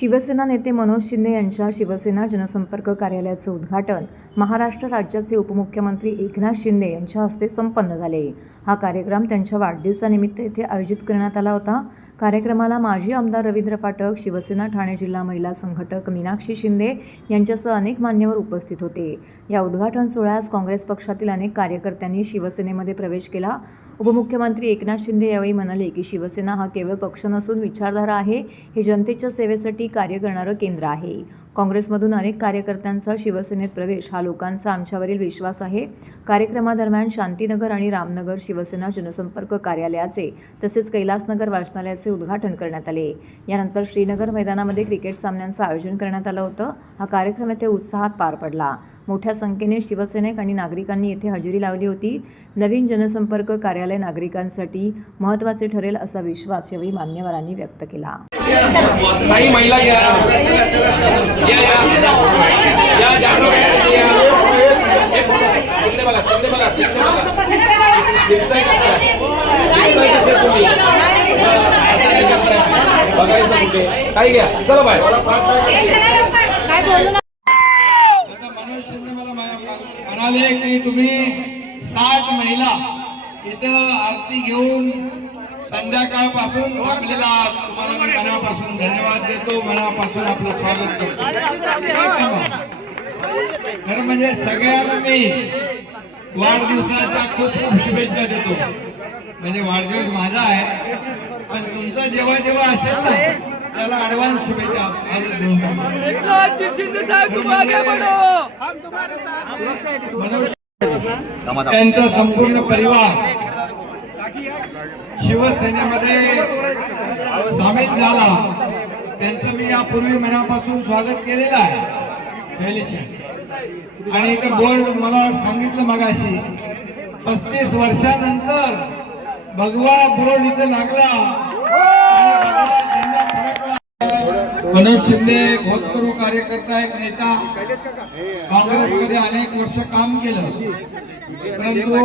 शिवसेना नेते मनोज शिंदे यांच्या शिवसेना जनसंपर्क कार्यालयाचं उद्घाटन महाराष्ट्र राज्याचे उपमुख्यमंत्री एकनाथ शिंदे यांच्या हस्ते संपन्न झाले. हा कार्यक्रम त्यांच्या वाढदिवसानिमित्त येथे आयोजित करण्यात आला होता. कार्यक्रमाला माजी आमदार रवींद्र फाटक शिवसेना ठाणे जिल्हा महिला संघटक मीनाक्षी शिंदे यांच्यासह अनेक मान्यवर उपस्थित होते. या उद्घाटन सोहळ्यास काँग्रेस पक्षातील अनेक कार्यकर्त्यांनी शिवसेनेमध्ये प्रवेश केला. उपमुख्यमंत्री एकनाथ शिंदे यावेळी म्हणाले की शिवसेना हा केवळ पक्ष नसून विचारधारा आहे. हे जनतेच्या सेवेसाठी कार्य करणारं केंद्र आहे. काँग्रेसमधून अनेक कार्यकर्त्यांचा शिवसेनेत प्रवेश हा लोकांचा आमच्यावरील विश्वास आहे. कार्यक्रमादरम्यान शांतीनगर आणि रामनगर शिवसेना जनसंपर्क कार्यालयाचे तसेच कैलासनगर वाचनालयाचे उद्घाटन करण्यात आले. यानंतर श्रीनगर मैदानामध्ये क्रिकेट सामन्यांचं आयोजन करण्यात आलं होतं. हा कार्यक्रम येथे उत्साहात पार पडला. मोठ्या संख्येने शिवसैनिक आणि नागरिकांनी येथे हजेरी लावली होती. नवीन जनसंपर्क कार्यालय नागरिकांसाठी महत्त्वाचे ठरेल असा विश्वास यावेळी मान्यवरांनी व्यक्त केला. काही महिला या. या या. या या. काही घ्या चला बाय आता मनोज शिंदे मला म्हणाले की तुम्ही साठ महिला इथं आरती घेऊन संध्याकाळपासून थांबलेला तुम्हाला मी मनापासून धन्यवाद देतो. मनापासून आपलं स्वागत करतो. खरं म्हणजे सगळ्यांना मी वाढदिवसाच्या खूप खूप शुभेच्छा देतो. म्हणजे वाढदिवस माझा आहे. पण तुमचं जेव्हा जेव्हा असेल ना त्याला ऍडव्हान्स शुभेच्छा आजच देऊन टाका त्यांचा संपूर्ण परिवार शिवसेनेमध्ये सामील झाला. त्यांचं मी यापूर्वी मनापासून स्वागत केलेलं आहे. आणि एक बोर्ड मला सांगितलं मगाशी पस्तीस वर्षानंतर भगवा बोर्ड इथं लागला. मनोज शिंदे होतकरू कार्यकर्ता एक नेता. काँग्रेसमध्ये अनेक वर्ष काम केलं. परंतु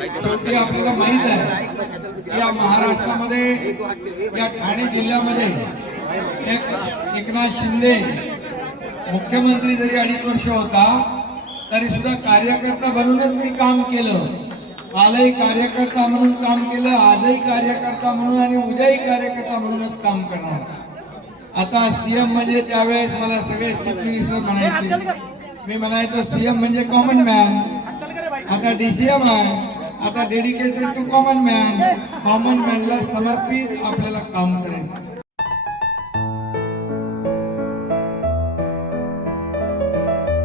शेवटी आपल्याला माहीत आहे या महाराष्ट्रामध्ये या ठाणे जिल्ह्यामध्ये एक एकनाथ शिंदे मुख्यमंत्री जरी अडीच वर्ष होता तरी सुद्धा कार्यकर्ता बनूनच मी काम केलं. कालही कार्यकर्ता म्हणून काम केलं आजही कार्यकर्ता म्हणून आणि उद्याही कार्यकर्ता म्हणूनच काम करणार. आता सीएम म्हणजे त्यावेळेस मला सगळे चीफ मिनिस्टर म्हणायचे. मी म्हणायचो सीएम म्हणजे कॉमन मॅन आता डीसीएम आहे. आता dedicated to common man common मॅनला समर्पित आपल्याला काम करायचं